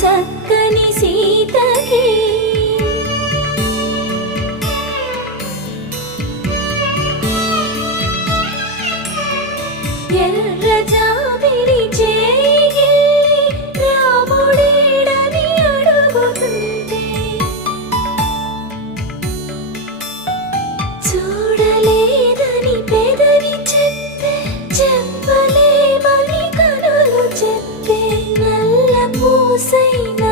చక్కని సీతకి ఎర్ర జాబిలి చేయి రాముడేడని అడుగుతుంటే చూడలేదని పెదవి చెప్పే చెప్పలేమని కనులు చెప్పే నల్ల పూసైన